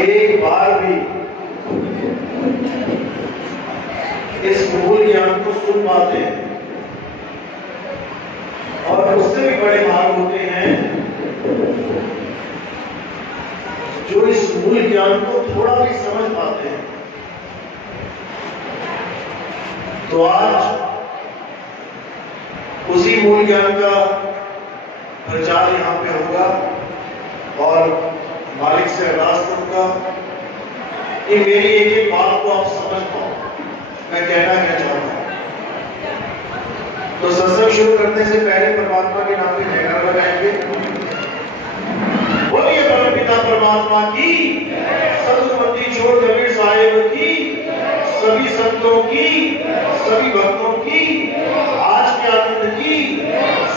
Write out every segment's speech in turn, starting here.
एक बार भी इस मूल ज्ञान को सुन पाते हैं, और उससे भी बड़े भाग होते हैं जो इस मूल ज्ञान को थोड़ा भी समझ पाते हैं। तो आज उसी मूल ज्ञान का प्रचार यहां पे होगा, और मालिक से अरदास करूंगा कि मेरी एक एक बात को आप समझ पाओ, मैं कहना क्या चाहता हूं। तो सत्संग शुरू करने से पहले परमात्मा के नाम पे जयकारा लगाएंगे। बोलिए परम पिता परमात्मा की, सतसंगी छोड़ कबीर साहिब की, सभी संतों की, सभी भक्तों की, आज के आनंद की,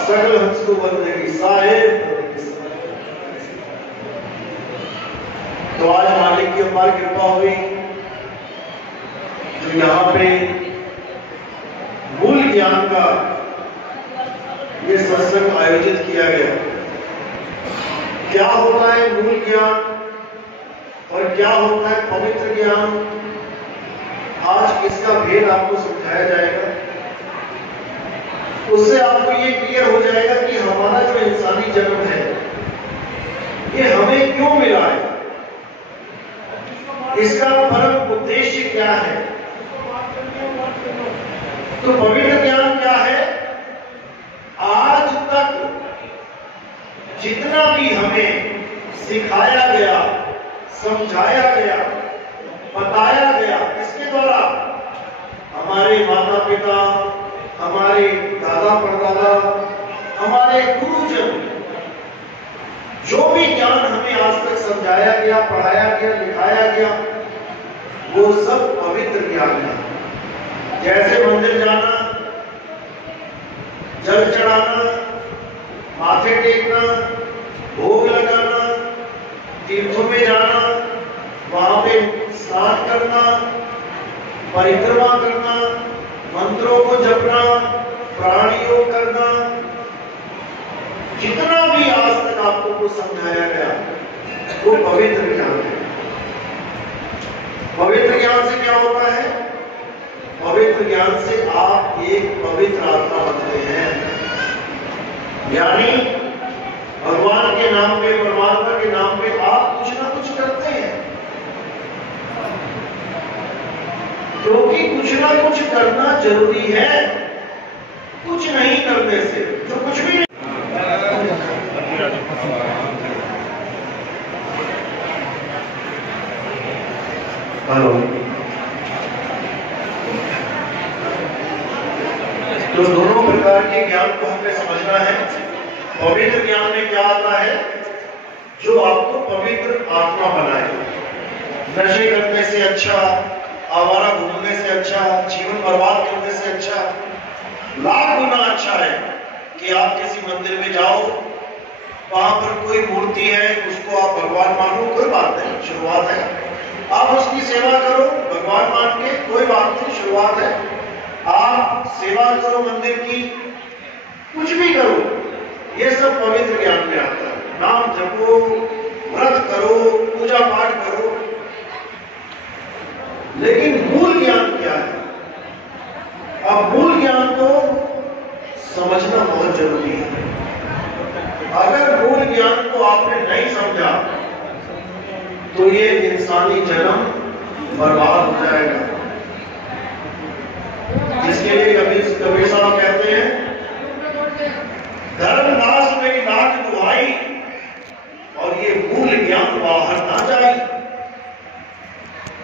सकल हंस को बंदे की साहिब। तो आज मालिक की अपार कृपा हुई, जो यहां पे मूल ज्ञान का ये सत्संग आयोजित किया गया। क्या होता है मूल ज्ञान और क्या होता है पवित्र ज्ञान, आज इसका भेद आपको समझाया जाएगा। उससे आपको ये क्लियर हो जाएगा कि हमारा जो इंसानी जन्म है ये हमें क्यों मिला है, इसका परम उद्देश्य क्या है। तो पवित्र ज्ञान क्या है? आज तक जितना भी हमें सिखाया गया, समझाया गया, बताया गया, इसके द्वारा हमारे माता पिता, हमारे दादा परदादा, हमारे गुरुजन, जो भी ज्ञान हमें आज तक समझाया गया, पढ़ाया गया, लिखाया गया, वो सब पवित्र ज्ञान है। जैसे मंदिर जाना, जल चढ़ाना, माथे टेकना, भोग लगाना, तीर्थों में जाना, वहां पे स्नान करना, परिक्रमा करना, मंत्रों को जपना, प्राणायाम करना, जितना भी आज तक आपको कुछ समझाया गया वो पवित्र ज्ञान है। पवित्र ज्ञान से क्या होता है? पवित्र ज्ञान से आप एक पवित्र आत्मा बनते हैं, यानी भगवान के नाम पे, परमात्मा के नाम पे आप कुछ ना कुछ करते हैं, क्योंकि कुछ ना कुछ करना जरूरी है। कुछ नहीं करने से जो कुछ भी हेलो, तो दोनों प्रकार के ज्ञान को हमें समझना है। पवित्र ज्ञान में क्या आता है? जो आपको पवित्र आत्मा बनाए। नशे करने से अच्छा, आवारा घूमने से अच्छा, जीवन बर्बाद करने से अच्छा, लाख गुना अच्छा है कि आप किसी मंदिर में जाओ, वहां पर कोई मूर्ति है, उसको आप भगवान मानो, कोई बात नहीं, शुरुआत है। आप उसकी सेवा करो भगवान मान के, कोई बात नहीं, शुरुआत है। आप सेवा करो मंदिर की, कुछ भी करो, ये सब पवित्र ज्ञान में आता है। नाम जपो, व्रत करो, पूजा पाठ करो, लेकिन मूल ज्ञान क्या है? अब मूल ज्ञान को समझना बहुत जरूरी है। अगर मूल ज्ञान को आपने नहीं समझा तो ये इंसानी जन्म बर्बाद हो जाएगा। जिसके लिए कबीर साहब कहते हैं, धर्मदास मेरी लाट दुहाई और ये मूल ज्ञान बाहर ना जाए।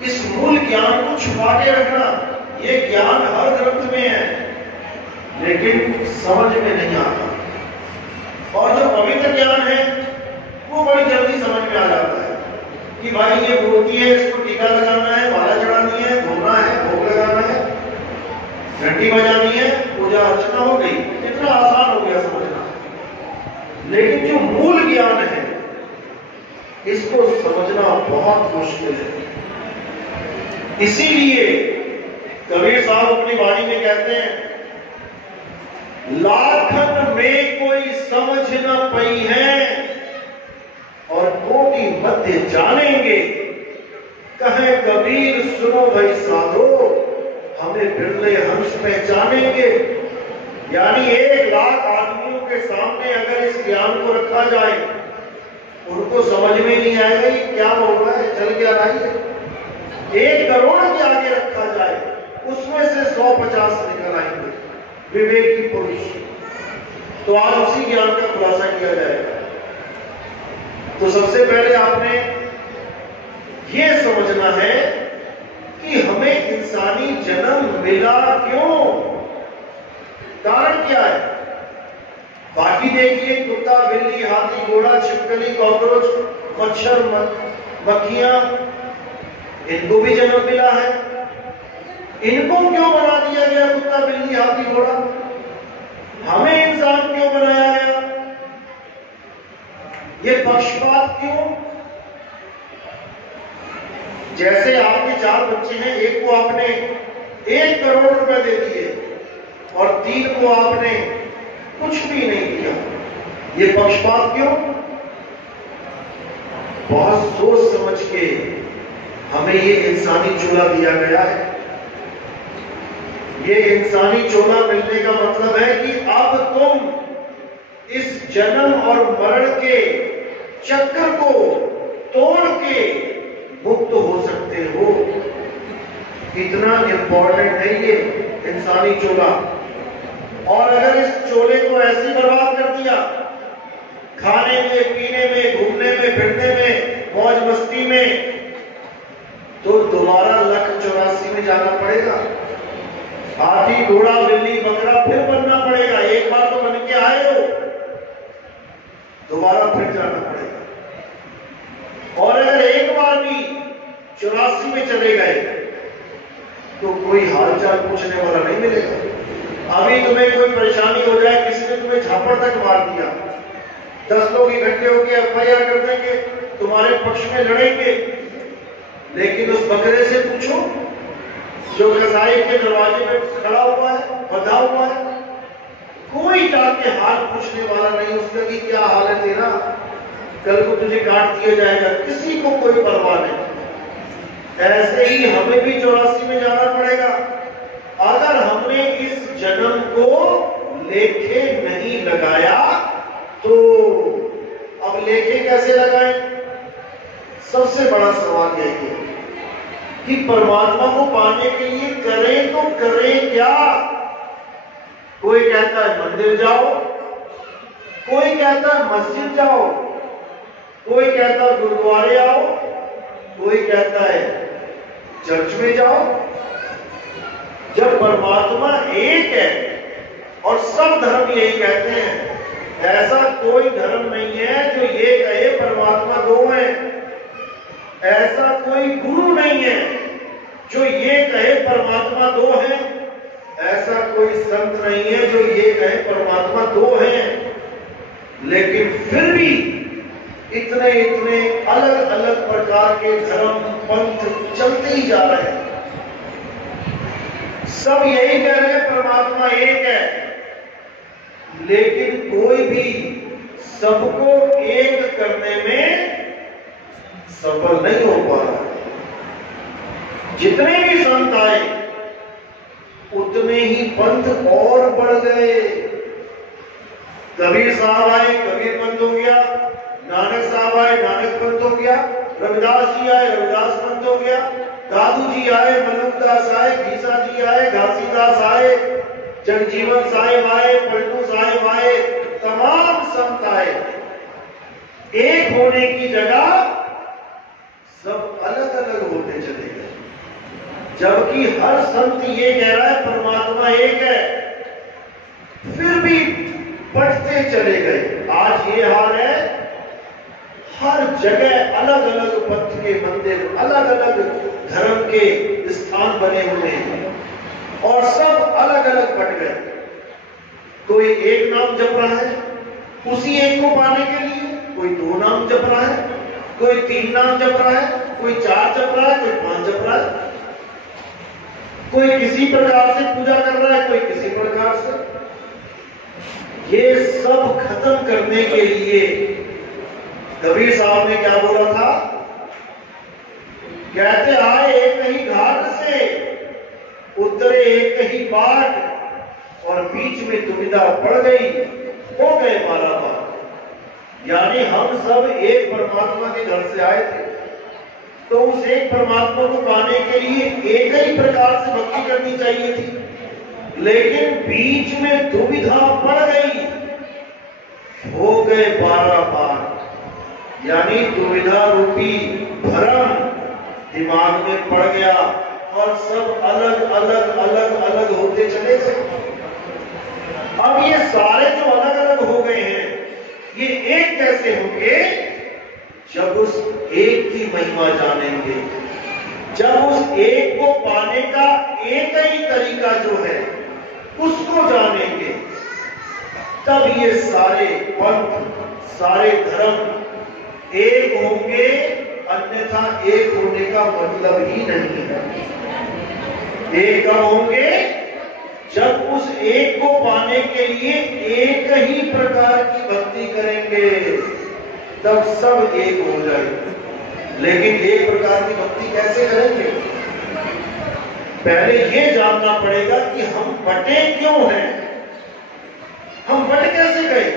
इस मूल ज्ञान को छुपा के रखना, ये ज्ञान हर ग्रंथ में है, लेकिन समझ में नहीं आता। और जो पवित्र ज्ञान है वो बड़ी जल्दी समझ में आ जाता है कि भाई ये मूर्ति है, इसको टीका लगाना है, माला चढ़ानी है, धोना है, भोग लगाना है, घंटी बजानी है, पूजा अर्चना हो गई। इतना आसान हो गया समझना। लेकिन जो मूल ज्ञान है इसको समझना बहुत मुश्किल है। इसीलिए कबीर साहब अपनी वाणी में कहते हैं, लाखन में कोई समझ न पई है और कोटि मध्य जानेंगे कहे कबीर सुनो भाई साधो, हमें बिरले हंस पहचानेंगे। यानी 1 लाख आदमियों के सामने अगर इस ज्ञान को रखा जाए, उनको समझ में नहीं आएगा ये क्या हो रहा है, चल क्या रहा है। 1 करोड़ के आगे रखा जाए, उसमें से 150 निकल आएंगे विवेकी पुरुष। तो आज उसी ज्ञान का खुलासा किया जाएगा। तो सबसे पहले आपने ये समझना है कि हमें इंसानी जन्म मिला क्यों, कारण क्या है। बाकी देखिए, कुत्ता, बिल्ली, हाथी, घोड़ा, छिपकली, कॉकरोच, मच्छर, मक्खियां, इनको भी जन्म मिला है। इनको क्यों बना दिया गया कुत्ता, बिल्ली, हाथी, घोड़ा? हमें इंसान क्यों बनाया गया? ये पक्षपात क्यों? जैसे आपके 4 बच्चे हैं, एक को आपने 1 करोड़ रुपए दे दिए और 3 को आपने कुछ भी नहीं दिया, ये पक्षपात क्यों? बहुत सोच समझ के हमें ये इंसानी चोला दिया गया है। ये इंसानी चोला मिलने का मतलब है कि अब तुम इस जन्म और मरण के चक्र को तोड़ के मुक्त हो सकते हो। इतना इंपॉर्टेंट है ये इंसानी चोला। और अगर इस चोले को ऐसे बर्बाद कर दिया, खाने में, पीने में, घूमने में, फिरने में, मौज मस्ती में, तो दोबारा 1,84 में जाना पड़ेगा। हाथी, घोड़ा, बिल्ली, बकरा फिर बनना पड़ेगा। एक बार तो बन के आए हो, दोबारा फिर जाना पड़ेगा। और अगर एक बार भी 84 में चले गए तो कोई हालचाल पूछने वाला नहीं मिलेगा। अभी तुम्हें कोई परेशानी हो जाए, किसी ने तुम्हें झापड़ तक मार दिया, 10 लोग इकट्ठे होकर FIR कर देंगे, तुम्हारे पक्ष में लड़ेंगे। लेकिन उस बकरे से पूछो जो कसाई के दरवाजे में खड़ा हुआ है, बंधा हुआ है, कोई जाके हाल पूछने वाला नहीं उसका कि क्या हाल है तेरा, कल को तुझे काट दिया जाएगा, किसी को कोई परवाह नहीं। ऐसे ही हमें भी 84 में जाना पड़ेगा। अगर हमने इस जन्म को लेखे नहीं लगाया तो अब लेखे कैसे लगाएं? सबसे बड़ा सवाल यही है कि परमात्मा को पाने के लिए करें तो करें क्या? कोई कहता है मंदिर जाओ, कोई कहता है मस्जिद जाओ, कोई कहता है गुरुद्वारे आओ, कोई कहता है चर्च में जाओ। जब परमात्मा एक है और सब धर्म यही कहते हैं, ऐसा कोई धर्म नहीं है जो ये कहे परमात्मा 2 है। ऐसा कोई गुरु नहीं है जो ये कहे परमात्मा 2 है। ऐसा कोई संत नहीं है जो ये कहे परमात्मा 2 है। लेकिन फिर भी इतने इतने अलग अलग प्रकार के धर्म पंथ चलते ही जा रहे हैं। सब यही कह रहे हैं परमात्मा एक है, लेकिन कोई भी सबको एक करने में सफल नहीं हो पा रहा। जितने भी संत आए उतने ही पंथ और बढ़ गए। कबीर साहब आए, कबीर पंथ हो गया। नानक साहब आए, नानक पंथ हो गया। रविदास जी आए, रविदास पंथ हो गया। दादू जी आए, मनुदास आए, घीसा जी आए, घासीदास आए, जगजीवन साहिब आए, पलटू साहिब आए, तमाम संत आए। एक होने की जगह सब अलग अलग होते चले गए। जबकि हर संत ये कह रहा है परमात्मा एक है, फिर भी बढ़ते चले गए। आज ये हाल है, हर जगह अलग अलग पंथ के मंदिर, अलग अलग धर्म के स्थान बने हुए हैं और सब अलग अलग बट गए। कोई एक नाम जप रहा है उसी एक को पाने के लिए, कोई 2 नाम जप रहा है, कोई 3 नाम जप रहा है, कोई 4 जप रहा है, कोई 5 जप रहा है, कोई किसी प्रकार से पूजा कर रहा है, कोई किसी प्रकार से। ये सब खत्म करने के लिए कबीर साहब ने क्या बोला था कहते आए एक ही घाट से, उतरे एक ही बाट, और बीच में दुविधा पड़ गई, हो गए पारावार। यानी हम सब एक परमात्मा के घर से आए थे, तो उस एक परमात्मा को पाने के लिए एक ही प्रकार से भक्ति करनी चाहिए थी, लेकिन बीच में दुविधा पड़ गई, हो गए पारावार। यानी दुविधा रूपी भ्रम दिमाग में पड़ गया और सब अलग अलग अलग अलग होते चले गए। अब ये सारे जो अलग अलग हो गए हैं, ये एक कैसे होंगे? जब उस एक की महिमा जानेंगे, जब उस एक को पाने का एक ही तरीका जो है उसको जानेंगे, तब ये सारे पंथ, सारे धर्म एक होंगे, अन्यथा एक होने का मतलब ही नहीं है। एक कब होंगे? जब उस एक को पाने के लिए एक ही प्रकार की भक्ति करेंगे, तब सब एक हो जाएंगे। लेकिन एक प्रकार की भक्ति कैसे करेंगे? पहले ये जानना पड़ेगा कि हम बटे क्यों हैं, हम बट कैसे गए।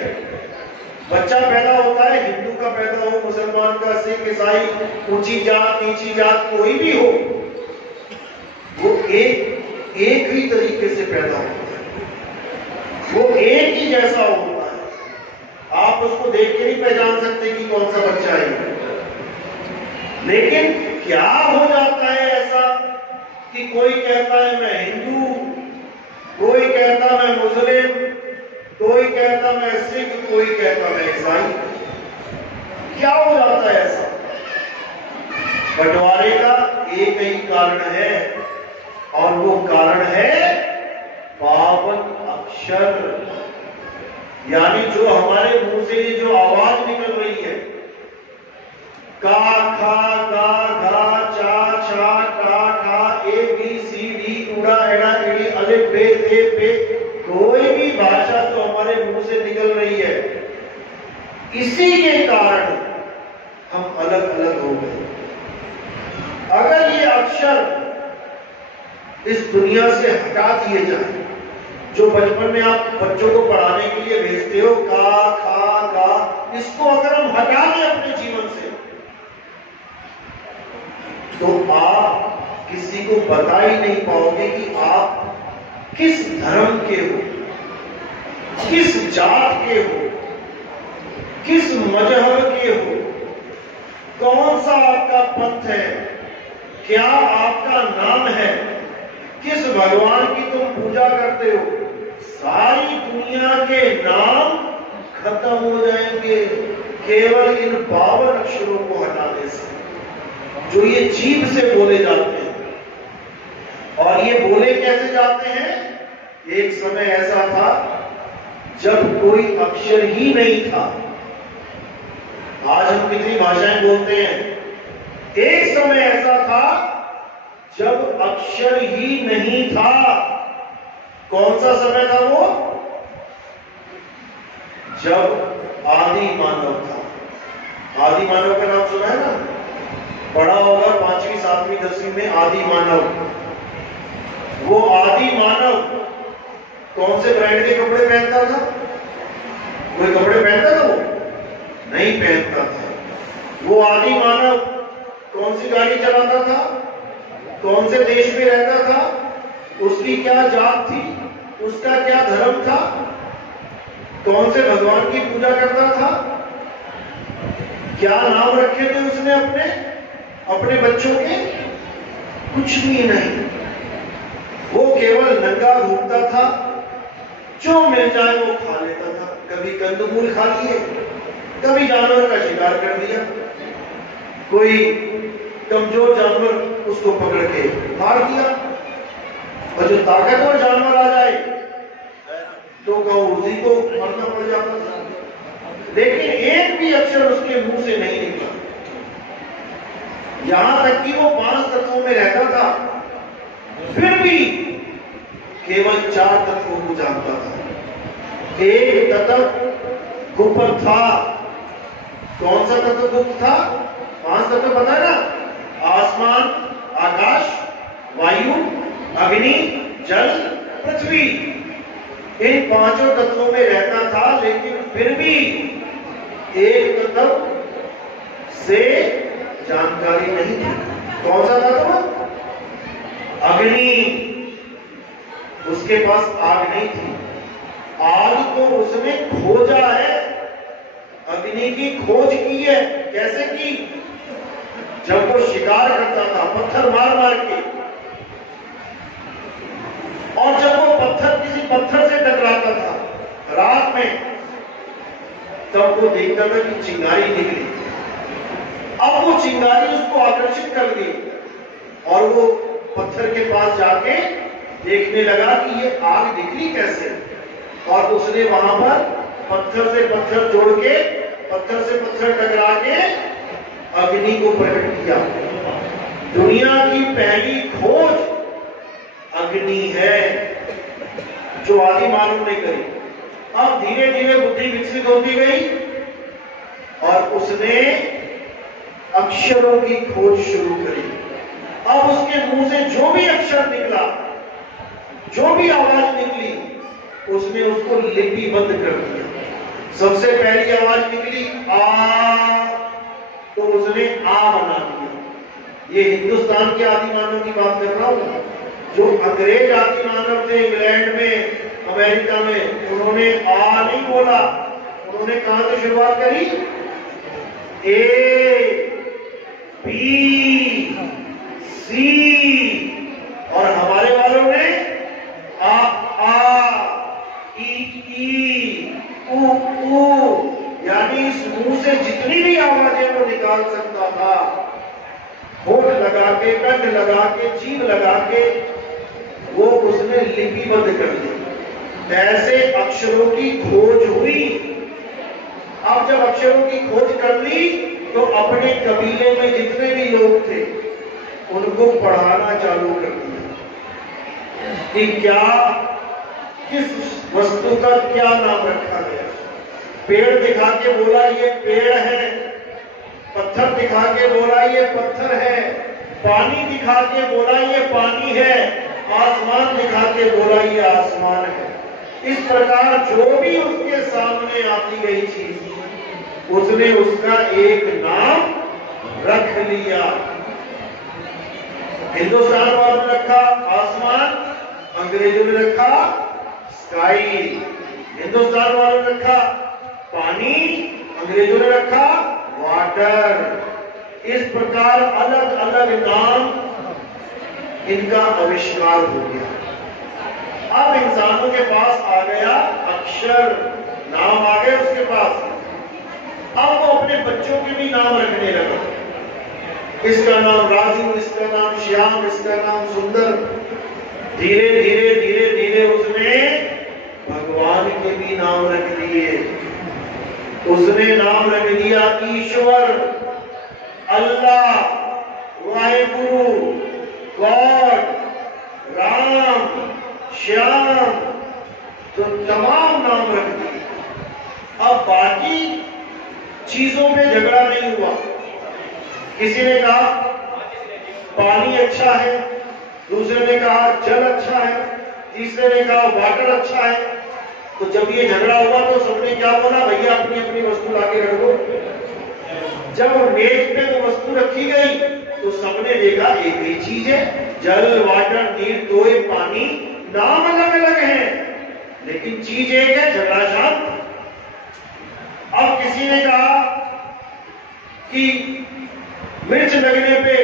बच्चा पैदा होता है, हिंदू का पैदा हो, मुसलमान का, सिख, ईसाई, ऊंची जात नीची जात कोई भी हो, वो एक ही तरीके से पैदा होता है, वो एक ही जैसा होता है। आप उसको देख के नहीं पहचान सकते कि कौन सा बच्चा है। लेकिन क्या हो जाता है ऐसा कि कोई कहता है मैं हिंदू, कोई कहता मैं मुस्लिम, कोई कहता मैं सिख, कोई कहता मैं ईसाई। क्या हो जाता है ऐसा? बंटवारे का एक ही कारण है, और वो कारण है पावन अक्षर। यानी जो हमारे मुंह से जो आवाज निकल रही है, का, खा, गा, घा, चा, छा, टा, ठा, ए, बी, सी, डी, उड़ा, एड़ा, एड़ी, अलिफ, बे, ते, पे, कोई भी भाषा जो हमारे मुंह से निकल रही है, इसी के कारण हम अलग अलग हो गए। अगर ये अक्षर इस दुनिया से हटा दिए जाए, जो बचपन में आप बच्चों को पढ़ाने के लिए भेजते हो, का, खा, गा, इसको अगर हम हटा दें अपने जीवन से, तो आप किसी को बता ही नहीं पाओगे कि आप किस धर्म के हो, किस जात के हो, किस मजहब के हो, कौन सा आपका पंथ है, क्या आपका नाम है, किस भगवान की तुम पूजा करते हो। सारी दुनिया के नाम खत्म हो जाएंगे केवल इन 52 अक्षरों को हटाने से, जो ये जीभ से बोले जाते हैं। और ये बोले कैसे जाते हैं? एक समय ऐसा था जब कोई अक्षर ही नहीं था। आज हम कितनी भाषाएं बोलते हैं। एक समय ऐसा था जब अक्षर ही नहीं था। कौन सा समय था वो? जब आदि मानव था। आदि मानव का नाम सुना है ना? पढ़ा होगा 5वीं 7वीं 10वीं में आदि मानव। वो आदि मानव कौन से ब्रांड के कपड़े पहनता था? कोई कपड़े पहनता था? वो नहीं पहनता था। वो आदि मानव कौन सी गाड़ी चलाता था? कौन से देश में रहता था? उसकी क्या जात थी? उसका क्या धर्म था? कौन से भगवान की पूजा करता था? क्या नाम रखे थे उसने अपने बच्चों के? कुछ भी नहीं। वो केवल नंगा घूमता था, जो मिल जाए वो खा लेता था। कभी कंदमूल खा लिए, कभी जानवर का शिकार कर दिया, कोई कमजोर जानवर उसको पकड़ के मार दिया, और जो ताकतवर जानवर आ जाए तो उसी को मरना पड़ जाता था। लेकिन एक भी अक्षर उसके मुंह से नहीं निकला। यहां तक कि वो 5 तत्वों में रहता था, फिर भी केवल 4 तत्वों को जानता था। एक तत्व गुप्त था। कौन सा तत्व गुप्त था? 5 तत्व पता है ना? आसमान, अग्नि, जल, पृथ्वी, इन पांचों तत्वों में रहता था, लेकिन फिर भी एक तत्व से जानकारी नहीं थी। कौन सा तत्व? अग्नि। उसके पास आग नहीं थी। आग तो उसने खोजा है, अग्नि की खोज की है। कैसे की? जब वो शिकार करता था पत्थर मार मार के, और जब वो पत्थर किसी पत्थर से टकराता था रात में, तब वो देखता था कि चिंगारी निकली। अब वो चिंगारी उसको आकर्षित कर दी और वो पत्थर के पास जाके देखने लगा कि ये आग निकली कैसे, और उसने वहां पर पत्थर से पत्थर जोड़ के, पत्थर से पत्थर टकरा के अग्नि को प्रकट किया। दुनिया की पहली खोज अग्नि है, जो आदि मानव ने करी। अब धीरे धीरे बुद्धि विकसित होती गई और उसने अक्षरों की खोज शुरू करी। अब उसके मुंह से जो भी अक्षर निकला, जो भी आवाज निकली, उसने उसको लिपिबद्ध कर दिया। सबसे पहली आवाज निकली आ, तो उसने आ बना दिया। ये हिंदुस्तान के आदि मानव की बात कर रहा हूं। जो अंग्रेज आदि मानव थे इंग्लैंड में, अमेरिका में, उन्होंने आ नहीं बोला। उन्होंने कहां से शुरुआत करी? ए, बी, सी, और हमारे वालों ने आ, ई, उ, यानी इस मुंह से जितनी भी आवाजें वो निकाल सकता था, होठ लगा के, कंठ लगा के, जीभ लगा के, वो उसने लिपिबद्ध कर दी। ऐसे अक्षरों की खोज हुई। अब जब अक्षरों की खोज कर ली तो अपने कबीले में जितने भी लोग थे उनको पढ़ाना चालू कर दिया कि क्या, किस वस्तु का क्या नाम रखा गया। पेड़ दिखा के बोला ये पेड़ है, पत्थर दिखा के बोला ये पत्थर है, पानी दिखा के बोला ये पानी है, आसमान दिखा के बोला ये आसमान है। इस प्रकार जो भी उसके सामने आती गई चीज, उसने उसका एक नाम रख लिया। हिंदुस्तान वालों ने रखा आसमान, अंग्रेजों ने रखा स्काई। हिंदुस्तान वालों ने रखा पानी, अंग्रेजों ने रखा वाटर। इस प्रकार अलग अलग नाम इनका आविष्कार हो गया। अब इंसानों के पास आ गया अक्षर, नाम आ गए उसके पास। अब वो अपने बच्चों के भी नाम रखने लगा। इसका नाम राजू, इसका नाम श्याम, इसका नाम सुंदर। धीरे धीरे धीरे धीरे उसने भगवान के भी नाम रख दिए। उसने नाम रख दिया ईश्वर, अल्लाह, वाहेगुरु, गॉड, राम, श्याम, तो तमाम नाम रख दिए। अब बाकी चीजों पे झगड़ा नहीं हुआ। किसी ने कहा पानी अच्छा है, दूसरे ने कहा जल अच्छा है, तीसरे ने कहा वाटर अच्छा है। तो जब ये झगड़ा हुआ तो सबने क्या बोला, भैया अपनी अपनी वस्तु लाके रख दो। जब मेज पे वो वस्तु रखी गई तो सबने देखा एक ही चीज है, जल, वाटर, नीर, दो पानी, नाम अलग अलग हैं लेकिन चीज एक है, झगड़ा शांत। अब किसी ने कहा कि मिर्च लगने पे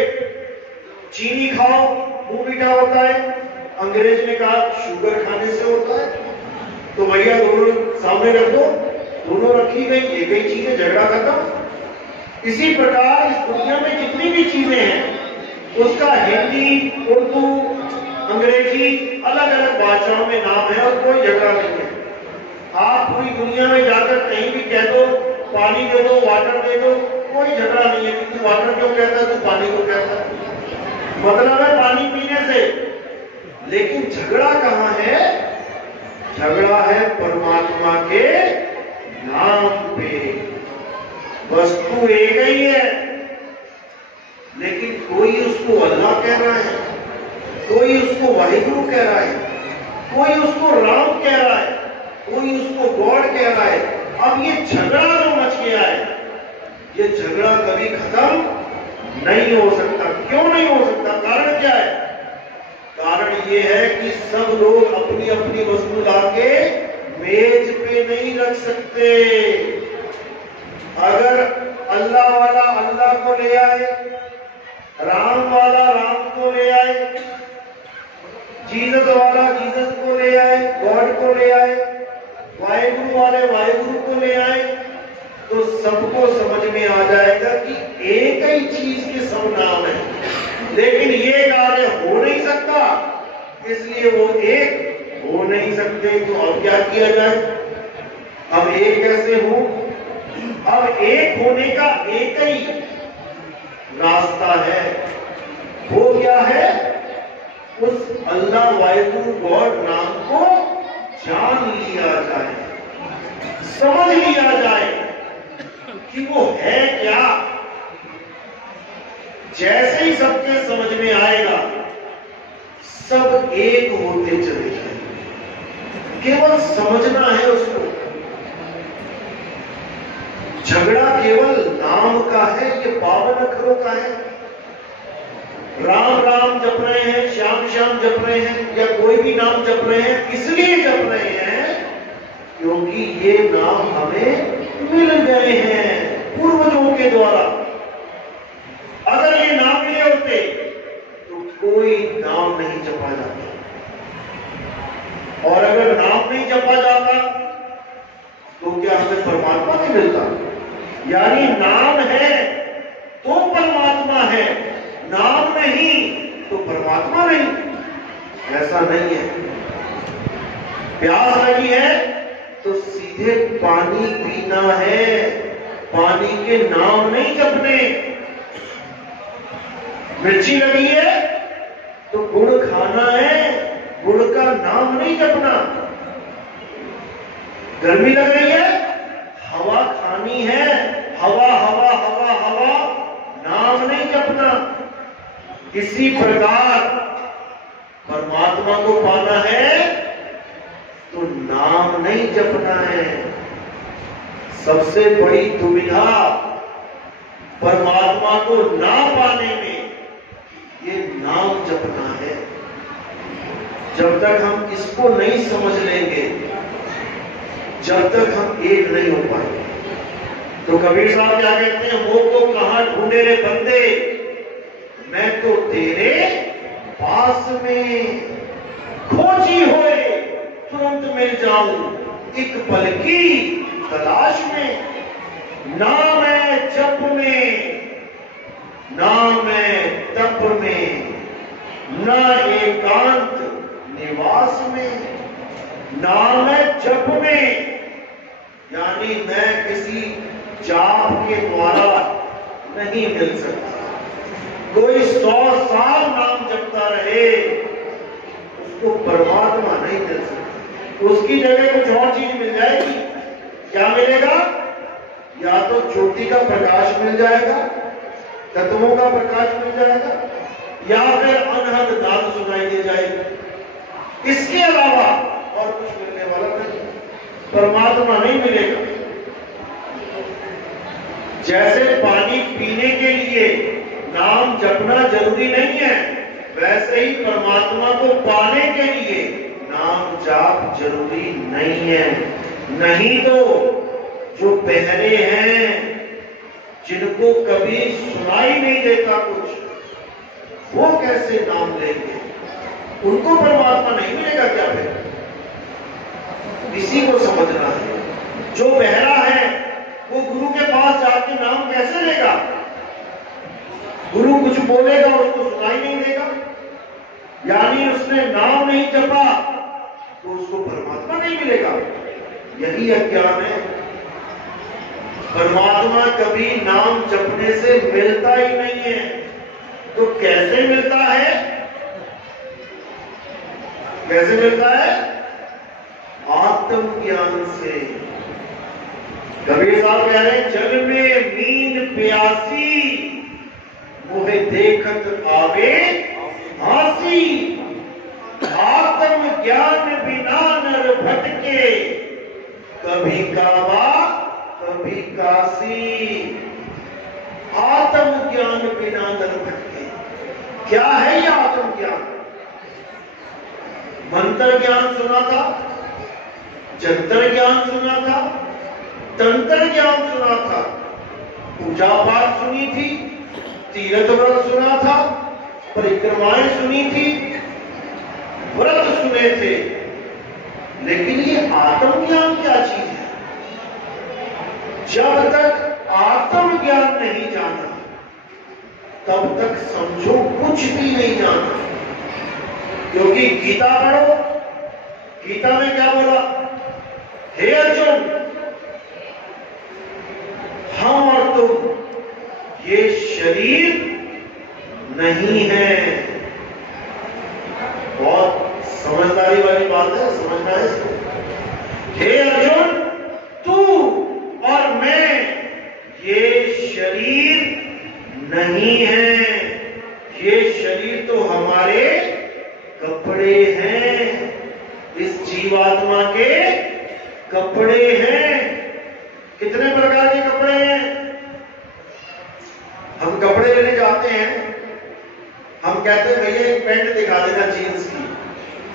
चीनी खाओ, मुंह मीठा होता है। अंग्रेज ने कहा शुगर खाने से होता है। तो भैया दोनों सामने रख दो, दोनों रखी गई, एक ही चीज है, झगड़ा खत्म। इसी प्रकार इस दुनिया में जितनी भी चीजें हैं उसका हिंदी, उर्दू, अंग्रेजी अलग अलग भाषाओं में नाम है और कोई झगड़ा नहीं है। आप पूरी दुनिया में जाकर कहीं भी कह दो पानी दे दो, वाटर दे दो, कोई झगड़ा नहीं है कि तू वाटर क्यों कहता है, तू पानी क्यों कहता है। मतलब है पानी पीने से। लेकिन झगड़ा कहां है? झगड़ा है परमात्मा के नाम पे। वस्तु एक ही है लेकिन कोई उसको अल्लाह कह रहा है, कोई उसको वाहिगुरु कह रहा है, कोई उसको राम कह रहा है, कोई उसको गॉड कह रहा है। अब ये झगड़ा जो मच गया है, ये झगड़ा कभी खत्म नहीं हो सकता। क्यों नहीं हो सकता? कारण क्या है? कारण ये है कि सब लोग अपनी अपनी वस्तु लाके मेज पे नहीं रख सकते। अगर अल्लाह वाला अल्लाह को ले आए, राम वाला राम को ले आए, जीसस वाला जीसस को ले आए, गॉड को ले आए, वाहिगुरु वाले वाहिगुरु को ले आए, तो सबको समझ में आ जाएगा कि एक ही चीज के सब नाम है। लेकिन ये कार्य हो नहीं सकता, इसलिए वो एक हो नहीं सकते। तो अब क्या किया जाए? अब एक कैसे हो? अब एक होने का एक ही रास्ता है। वो क्या है? उस अल्लाह वाहिगुरु गॉड नाम को जान लिया जाए, समझ लिया जाए कि वो है क्या। जैसे ही सबके समझ में आएगा, सब एक होते चले जाएंगे। केवल समझना है उसको। झगड़ा केवल नाम का है, ये 52 अक्षरों का है। राम राम जप रहे हैं, श्याम श्याम जप रहे हैं, या कोई भी नाम जप रहे हैं, इसलिए जप रहे हैं क्योंकि ये नाम हमें मिल गए हैं पूर्वजों के द्वारा। अगर ये नाम मिले होते तो कोई नाम नहीं जपा जाता, और अगर नाम नहीं जपा जाता तो क्या हमें परमात्मा नहीं मिलता? यानी नाम है तो परमात्मा है, नाम नहीं तो परमात्मा नहीं। ऐसा नहीं है। प्यास लगी है तो सीधे पानी पीना है, पानी के नाम नहीं जपने। मिर्ची लगी है तो गुड़ खाना है, गुड़ का नाम नहीं जपना। गर्मी लग रही है, हवा खानी है, हवा हवा हवा हवा, नाम नहीं जपना। इसी प्रकार परमात्मा को पाना है तो नाम नहीं जपना है। सबसे बड़ी दुविधा परमात्मा को ना पाने में ये नाम जपना है। जब तक हम इसको नहीं समझ लेंगे, जब तक हम एक नहीं हो पाएंगे। तो कबीर साहब क्या कहते हैं? वो को कहां ढूंढे रे बंदे, मैं तो तेरे पास में खोजी होए तुरंत मिल जाऊं, एक पल की तलाश में। ना मैं जप में, ना मैं तप में, ना एकांत निवास में, ना मैं जप में, यानी मैं किसी जाप के द्वारा नहीं मिल सकता। कोई 100 साल नाम जपता रहे, उसको परमात्मा नहीं मिल सकता। उसकी जगह कुछ और चीज मिल जाएगी। क्या मिलेगा? या तो ज्योति का प्रकाश मिल जाएगा, तत्वों का प्रकाश मिल जाएगा, या फिर अनहद नाद सुनाई दे जाएगी। इसके अलावा और कुछ मिलने वाला नहीं, परमात्मा नहीं मिलेगा। जैसे पानी पीने के लिए नाम जपना जरूरी नहीं है, वैसे ही परमात्मा को पाने के लिए नाम जाप जरूरी नहीं है। नहीं तो जो बहरे हैं, जिनको कभी सुनाई नहीं देता कुछ, वो कैसे नाम लेंगे? उनको परमात्मा नहीं मिलेगा क्या? फिर इसी को समझना है। जो बहरा है वो गुरु के पास जाके नाम कैसे लेगा? गुरु कुछ बोलेगा, उसको सुनाई नहीं देगा, यानी उसने नाम नहीं जपा तो उसको परमात्मा नहीं मिलेगा। यही अज्ञान है। परमात्मा कभी नाम जपने से मिलता ही नहीं है। तो कैसे मिलता है? कैसे मिलता है? आत्मज्ञान से। कबीर साहब कह रहे हैं, जग में नींद प्यासी, मुझे देखत आवे हासी। ज्ञान बिना नर भटके, कभी काबा कभी काशी। आत्म ज्ञान बिना नर भटके। क्या है ये आत्म ज्ञान? मंत्र ज्ञान सुना था, जंतर ज्ञान सुना था, तंत्र ज्ञान सुना था, पूजा पाठ सुनी थी, तीर्थ व्रत सुना था, परिक्रमाएं सुनी थी, व्रत सुने थे, लेकिन ये आत्म ज्ञान क्या चीज है? जब तक आत्म ज्ञान नहीं जाना तब तक समझो कुछ भी नहीं जाना। क्योंकि गीता पढ़ो, गीता में क्या बोला? हे अर्जुन, हम और तुम ये शरीर नहीं है। बहुत समझदारी वाली बात है, समझना है इसको। हे अर्जुन, तू और मैं ये शरीर नहीं है। ये शरीर तो हमारे कपड़े हैं, इस जीवात्मा के कपड़े हैं। कितने प्रकार के कपड़े हैं? हम कपड़े लेने जाते हैं, हम कहते हैं भैया एक पैंट दिखा देना जीन्स की।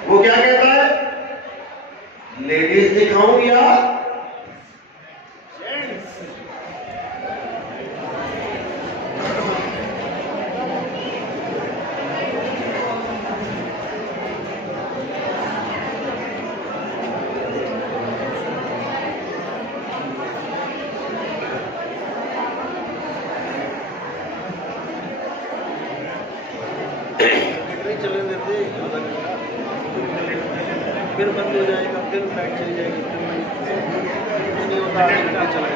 वो क्या कहता है? लेडीज दिखाऊं या जेंट्स? चले देते आधा घंटा, फिर बंद हो जाएगा, फिर लाइट चली जाएगी, फिर नहीं होता, आधे घंटे चला